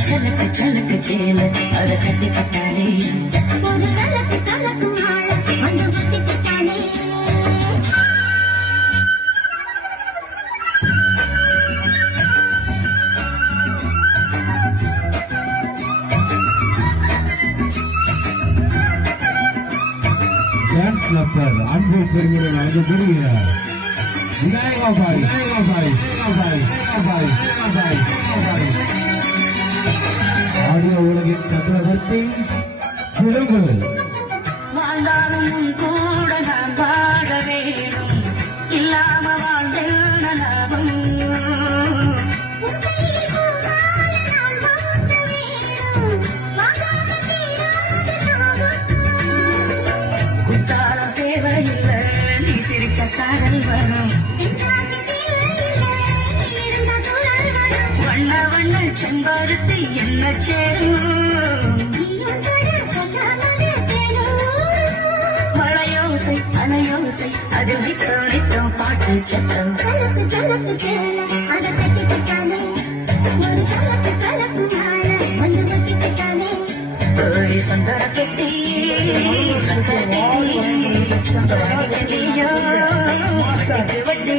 சலக்கு சலக்கு சேல அத கட்டி பட்டாலே ஒரு கலக்கு கலக்கு மாள வந்து கட்டி பட்டாலே டான்ஸ் கிளப்பர் அன்பு பெருமையை வழங்க பெறுகிறார் விநாயகாபாய் ஆடியோ உலகின் சக்கரவர்த்தி சிலம்பு வாழ்ந்தாலும் கூட நான் வாழ வேணும் இல்லாம வாழ்ந்தேன் லாபம் குத்தாலம் தேவையில்லை நீ சிரிச்ச சாரல் வரும் வண்ண வண்ண செம்பாரத்து என்ன சேரும் மழையோசை அலையோசை அதில் நித்தம் பாட்டு சத்தம் சந்தர கெட்டி வட்டி